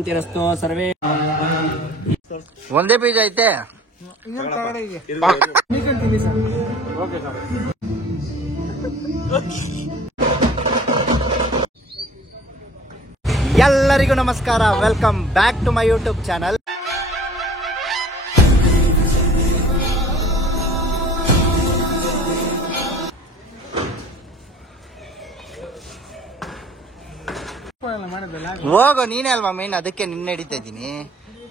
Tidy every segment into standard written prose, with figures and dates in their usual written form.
ಶಾಂತಿರಸ್ತು ಸರ್ವೇ. ಒಂದೇ ಬೀಜ ಐತೆ. ಎಲ್ಲರಿಗೂ ನಮಸ್ಕಾರ, welcome back to my YouTube channel. ಹೋಗೋ, ನೀನೇ ಅಲ್ವಾ ಮೇನ್, ಅದಕ್ಕೆ ನಿನ್ನೆ ಹಿಡಿತಾ ಇದ್ದೀನಿ.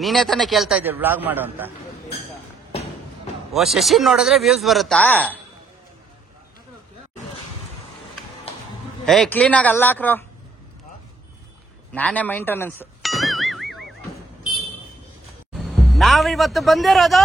ನೀನೇ ತಾನೇ ಕೇಳ್ತಾ ಇದ್ದೀರಿ ವ್ಲಾಗ್ ಮಾಡು ಅಂತ. ಓ ಶಶಿ ನೋಡಿದ್ರೆ ವ್ಯೂಸ್ ಬರುತ್ತಾ? ಏ ಕ್ಲೀನ್ ಆಗಿ ಅಲ್ಲ ಹಾಕ್ರೋ, ನಾನೇ ಮೈಂಟೆನೆನ್ಸ್. ನಾವಿವತ್ತು ಬಂದಿರೋದು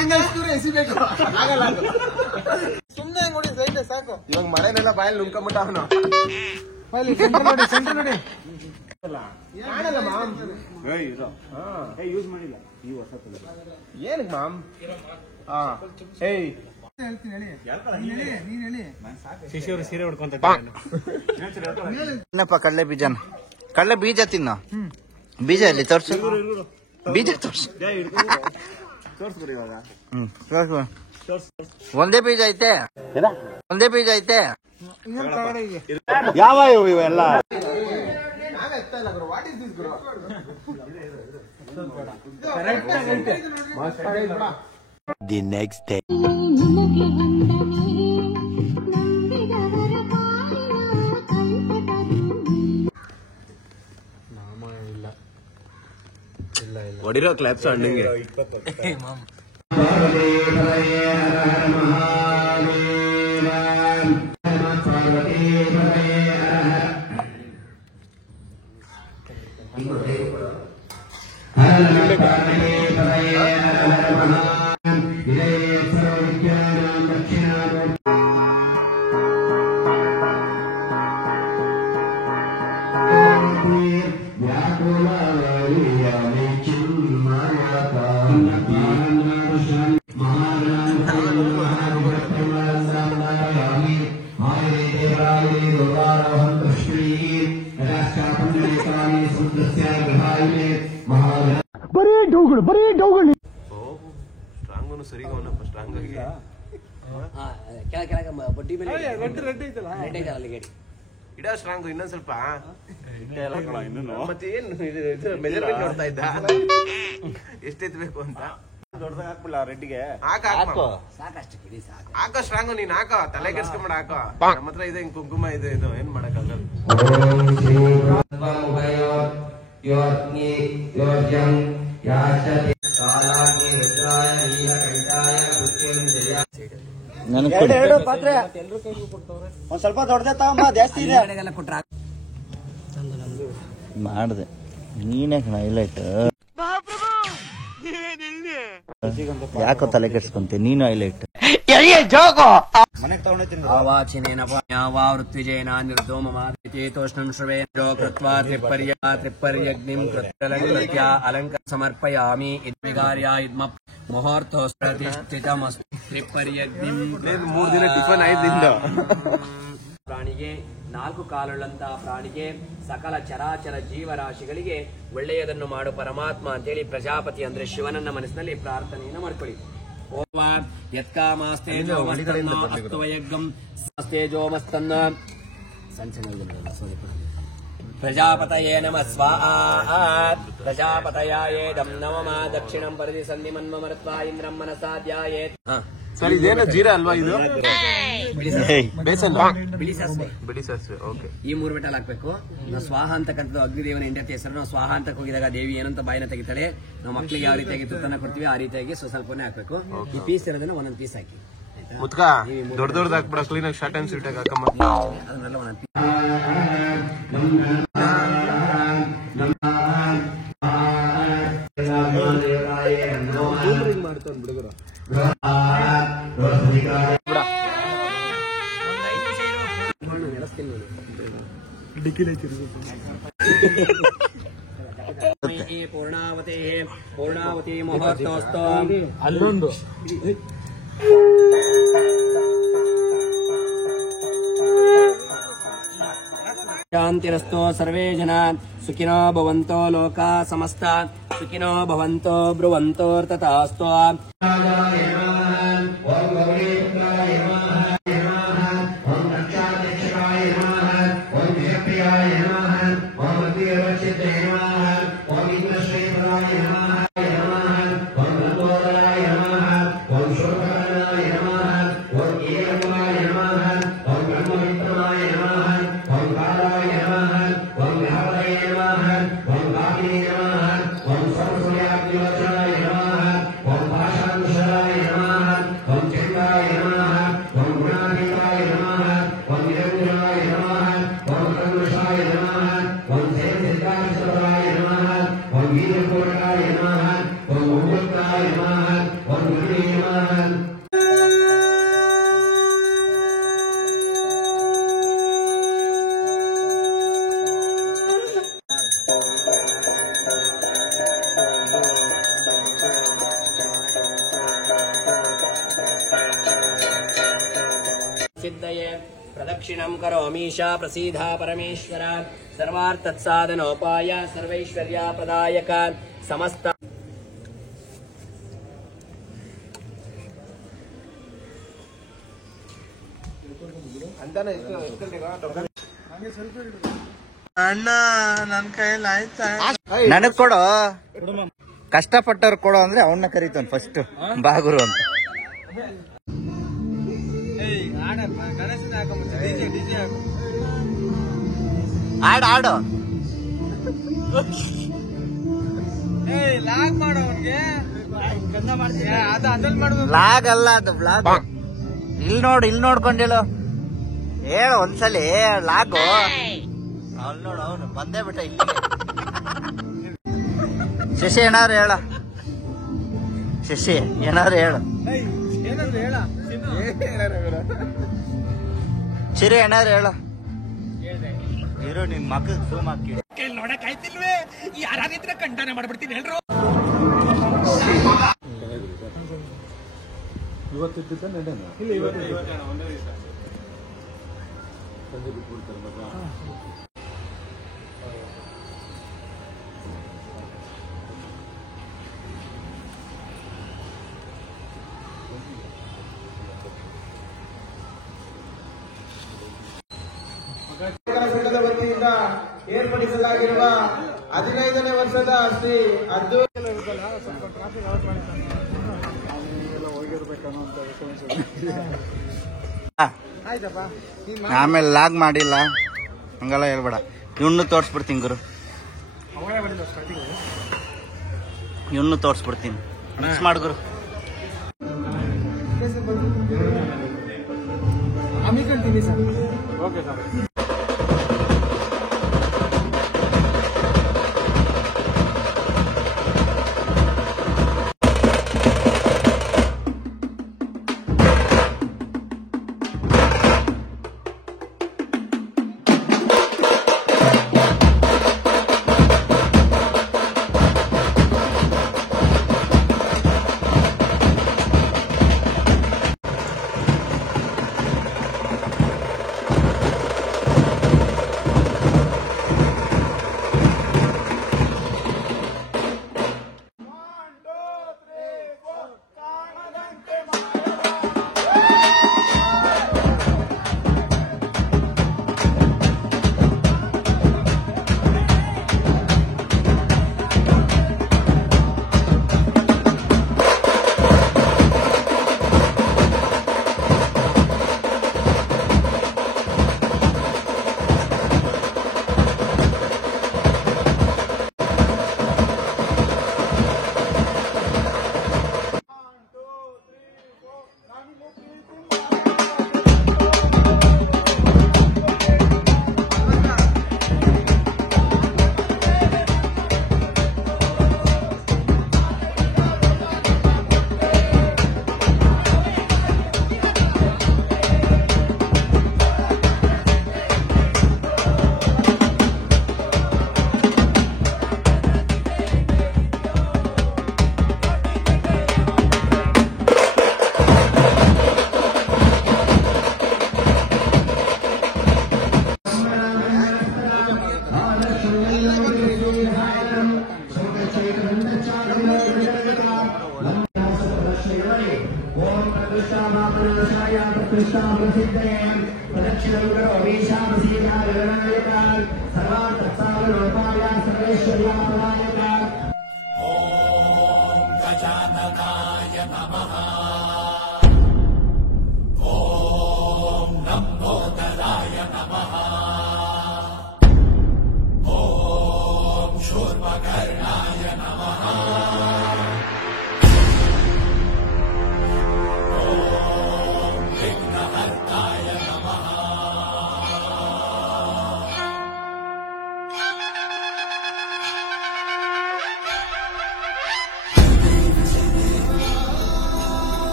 ಈಗ ಎಸಿಬೇಕು ಆಗಲ್ಲ, ಸುಮ್ಮನೆ ನೋಡಿ ಸೈಡ್ ಸಾಕು. ಇವಾಗ ಮಳೆನೆಲ್ಲ ಬಾಯಲ್ಲಿ ನುಂಕೊಂಬಿಟ್ಟ ಅವನು. ಯೂಸ್ ಮಾಡಿಲ್ಲ ಈ ಹೊಸ ಏನಕ್ಕೆ ಮಾಮ್? ಶಿಶಿಯವರು ಸೀರೆ ಉಡ್ಕೊಂತಪ್ಪ. ಕಡಲೆ ಬೀಜ ತಿನ್ನು. ಬೀಜ ಎಲ್ಲಿ ತೋರ್ಸು, ಬೀಜ ತೋರ್ಸು. ಒಂದೇ ಬೀಜ ಐತೆ, ಯಾವ ಇವೆಲ್ಲ? The next day. ಹೊಡಿರೋ ಕ್ಲಾಪ್ಸ್ ಹಣ್ಣಿಗೆ. ಬರೀ ಡೌಗಳು ಸ್ಟ್ರಾಂಗ್ ಸರಿಗ ಸ್ಟ್ರಾಂಗ್ ಆಗಿ ಬಡ್ಡಿ ಮೇಲೆ ಇಡ ಸ್ಟ್ರಾಂಗ್ ಇನ್ನೊಂದ್ ಸ್ವಲ್ಪ ಮತ್ತೆ ಏನು ಮೆಜರ್ಮೆಂಟ್ ನೋಡ್ತಾ ಇದ್ದ ಎಷ್ಟೆತ್ಬೇಕು ಅಂತ. ದೊಡ್ಡದಾಗ ಹಾಕ್ಬಿಲ್ಲ ರೆಡ್ಡಿಗೆ, ಹಾಕೋ ಸ್ಟ್ರಾಂಗ್. ನೀನ್ ಹಾಕೋ, ತಲೆ ಕೆಡ್ಸ್ಕೊಂಬಿಡ, ಹಾಕೋ. ನಮ್ಮ ಹತ್ರ ಇದೆ ಕುಂಕುಮ ಇದೆ, ಇದು ಏನ್ ಮಾಡಕ್ಕಾಗಲ್ಲ. ಎರಡು ಪಾತ್ರೆ ಒಂದ್ ಸ್ವಲ್ಪ ದೊಡ್ಡದೇ ತಗೊಂಬ, ಜಾಸ್ತಿ ಇದೆ ಮಾಡಿದೆ. ನೀನೇ ಹೈಲೈಟ್. ಯಾಕೋ ತಲೆ ಕೆಡ್ಸ್ಕೊಂತ, ನೀನು ಹೈಲೈಟ್. आवाचिनेन वृत्तिजेन निर्दोममादितोष्णं श्रवेन्द्रो कृत्वा त्रिपर्यग्निं कृत्य अलङ्कार समर्पयामि इद्विकार्या इद्म मुहूर्तोस्प्रतिष्ठितमस्तु त्रिपर्यग्निं 3 ದಿನ ಟಿಫನ್ ಆಯ್ತು ಪ್ರಾಣಿಗೆ 4 ಕಾಲುಳ್ಳಂತಹ ಪ್ರಾಣಿಗೆ ಸಕಲ ಚರಾಚರ ಜೀವರಾಶಿಗಳಿಗೆ ಒಳ್ಳೆಯದನ್ನು ಮಾಡು ಪರಮಾತ್ಮ ಅಂತೇಳಿ ಪ್ರಜಾಪತಿ ಅಂದ್ರೆ ಶಿವನನ್ನ ಮನಸ್ಸಿನಲ್ಲಿ ಪ್ರಾರ್ಥನೆಯನ್ನು ಮಾಡ್ಕೊಳ್ಳಿ. ಯತ್ಕಾಮಾಸ್ತೇಜೋಮಸ್ತನ್ನ ಪ್ರಜಾಪತಯೇ ನಮಃ ಸ್ವಾಹಾ ಪ್ರಜಾಪತಯಾಯೇದಂ ನಮಃ ದಕ್ಷಿಣಂ ಪರಿಧಿ ಸಂಧಿಮನ್ಮಮೃತ್ವಾ ಇಂದ್ರಂ ಮನಸಾ ಧ್ಯಾಯೇತ್. ಸರ್ ಇದೇನು ಜೀರಾ ಅಲ್ವಾ ಇದು? ಬಿಳಿ ಸಾಸಿವೆ. ಓಕೆ. ಈ 3 ಬೆಟ್ಟಲ್ಲಿ ಹಾಕ್ಬೇಕು. ನಾವು ಸ್ವಾಹ ಅಂತಕ್ಕಂಥದ್ದು ಅಗ್ನಿದೇವನ ಹೆಂಡತಿ ಹೆಸರು. ನಾವು ಸ್ವಾಹ ಅಂತ ಹೋಗಿದಾಗ ದೇವಿ ಏನಂತ ಬಾಯಿನ ತೆಗಿತಾಳೆ. ನಾವು ಮಕ್ಕಳಿಗೆ ಯಾವ ರೀತಿಯಾಗಿ ತುತ್ತನ್ನ ಕೊಡ್ತೀವಿ ಆ ರೀತಿಯಾಗಿ ಸ್ವಲ್ಪನೇ ಹಾಕ್ಬೇಕು. ಈ ಪೀಸ್ ಇರೋದನ್ನ ಒಂದೊಂದು ಪೀಸ್ ಹಾಕಿ. ಮುತ್ಕ ದೊಡ್ಡದೊಡ್ಡದು ಹಾಕ್ಬಿಡ, ಕ್ಲೀನ್ ಆಗಿ ಶಾರ್ಟ್ ಅಂಡ್ ಸ್ವೀಟ್ ಆಗಿ ಹಾಕಮ್ಮ. ಅದನ್ನೆಲ್ಲ ಒಂದೊಂದು ಪೀಸ್. ಮಾಡ್ತಾನೆ ಬಿಡುಗರು. ಪೂರ್ಣಾವತಿ ಮುಹೂರ್ತೋಸ್ತು ಅಲ್ಲೊಂದು ಶಾಂತಿರಸ್ತೋ ಸರ್ವೇ ಜನ ಸುಖಿನೋ ಭವಂತೋ ಲೋಕಾ ಸಮಸ್ತ ಸುಖಿನೋ ಭವಂತೋ ಬ್ರುವಂತೋರ್ತತಾಸ್ತು. ಸಿದ್ಧಯೇ ಪ್ರದಕ್ಷಿಣಂ ಕರೋಮೀಶಾ ಪ್ರಸೀದ ಪರಮೇಶ್ವರ ಸರ್ವಾರ್ಥತ್ಸಾಧನೋಪಾಯ ಸರ್ವೈಶ್ವರ್ಯ ಪ್ರದಾಯಕ ಸಮಸ್ತ ಅಣ್ಣ ನನ್ ಕೈಯಲ್ಲಿ ಆಯ್ತಾ? ನನಗ್ ಕೊಡೋ, ಕಷ್ಟಪಟ್ಟವ್ರು ಕೊಡೋ ಅಂದ್ರೆ ಅವನ್ನ ಕರೀತಾನೆ ಫಸ್ಟ್ ಬಾಗುರು ಅಂತ. ಆಡು ಲಾಗ್ ಅಲ್ಲ ಅದು ಬ್ಲಾಗ್. ಇಲ್ಲಿ ನೋಡ್ಕೊಂಡು ಹೇಳು ಒಂದ್ಸಲಿ ಲಾಗು. ಅವ್ನು ನೋಡು, ಅವನು ಬಂದೇ ಬಿಟ್ಟ ಇಲ್ಲಿ. ಶಶಿ ಏನಾದ್ರು ಹೇಳ, ಶಶಿ ಏನಾದ್ರು ಹೇಳು, ಚಿರಿ ಏನಾದ್ರು ಹೇಳ. ಇರು ನಿನ್ ಮಕ್ಕ ಜೂಮ್ ಹಾಕಿ ನೋಡಕ್ ಆಯ್ತಿಲ್ವೇ? ಯಾರಾದಿದ್ರೆ ಕಂಠಾನೆ ಮಾಡ್ಬಿಡ್ತೀನಿ ಹೇಳ್ರು. ಇವತ್ತಿದ್ದ ನಡೆನ ಇಲ್ಲ, ಇವತ್ತು ಒಂದೇ ದಿವಸ ಸಂಜೆ ಬಿಟ್ಬಿಡ್ತಾರೆ ಮಗ. ಸಂಘದ ವತಿಯಿಂದ ಏರ್ಪಡಿಸಲಾಗಿರುವ 15ನೇ ವರ್ಷದ ಶ್ರೀ ಆಮೇಲೆ ಲಾಗ್ ಮಾಡಿಲ್ಲ ಹಂಗೆಲ್ಲ ಹೇಳ್ಬೇಡ. ಇನ್ನು ತೋರ್ಸ್ಬಿಡ್ತೀನಿ ಗುರು, ಇನ್ನು ತೋರ್ಸ್ಬಿಡ್ತೀನಿ. ಮಿಕ್ಸ್ ಮಾಡು ಗುರು. Okay sir.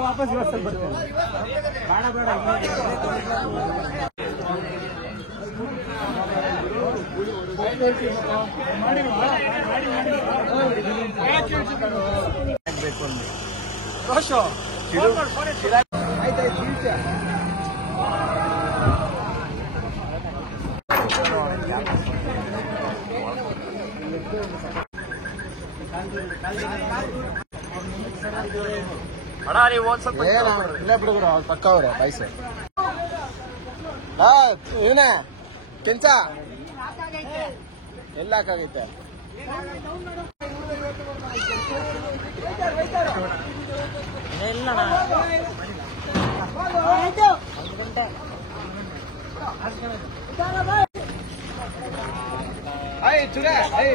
ವಾಪಸ್ ಬಸ್ಸಲ್ಲಿ ಬರ್ತೇನೆ. ಅಣ್ಣ ನೀವು ಒಂದ್ ಸ್ವಲ್ಪ ಇಲ್ಲ ಬಿಡುಗರು ಅವ್ರು ಪಕ್ಕ ಅವ್ರೆ ಬೈಸು ಇವನೇ ಕೆಂಚ ಎಲ್ಲ ಹಾಕಾಗೈತೆ. ಅಯ್ಯ ಚುರ ಅಯ್ಯ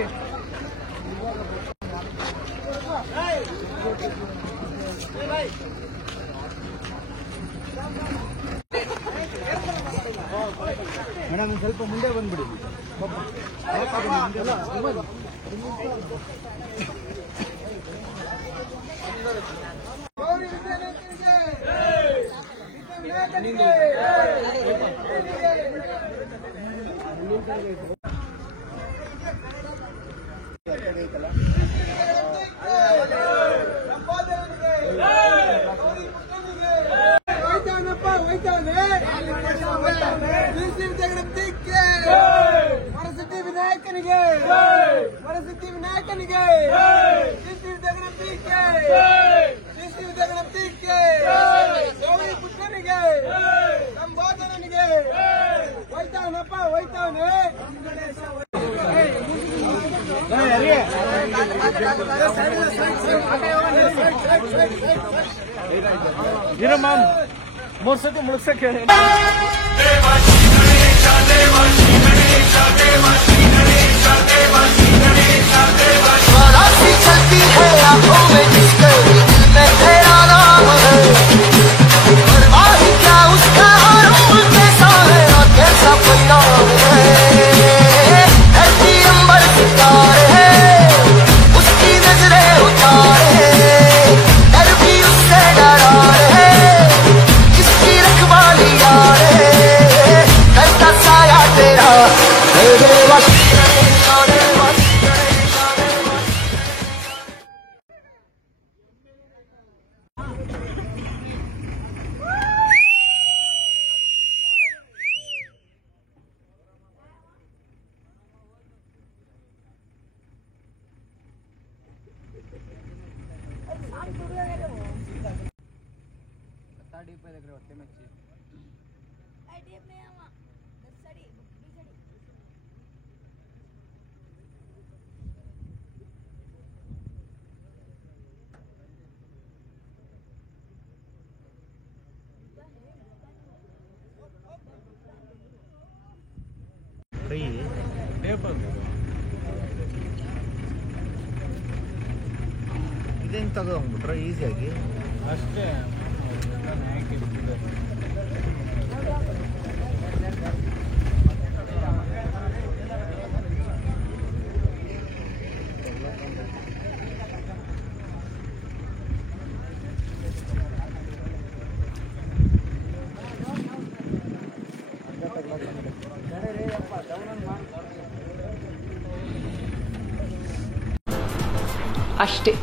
ಮೇಡಮ್ ಸ್ವಲ್ಪ ಮುಂದೆ ಬಂದ್ಬಿಡಿ. ವರಸಿದ್ಧಿ ವಿನಾಯಕನಿಗೆ ವರಸಿದ್ಧಿ ವಿನಾಯಕನಿಗೆ ಜಗಣತಿಗೆ ಜಗಣತಿಗೆ ಗೌರಿ ಪುತ್ರನಿಗೆ ಸಂಬೋಧನಿಗೆ ಹೋಯ್ತಾವನಪ್ಪ ಹೋಯ್ತಾವನೆ. ಇರಮ್ಮ 3 ಸತಿ ಮುಳುಗ್ಸಕ್ಕೆ चलती है आंखों में जिसके दिल में तेरा नाम है, परवाह क्या उसका हर उम्र कैसा है और कैसा परिणाम है। धरती अंबर सितारे है, उसकी नजरें उतारे, डर भी उससे डरा है, किसकी रखवाली यारे, करता साया तेरा तेरे वश। ಇದೇನು ತಗೊಂಡ್ಬಿಟ್ರೆ ಈಸಿಯಾಗಿ ಅಷ್ಟೇ. ಅಷ್ಟೇ.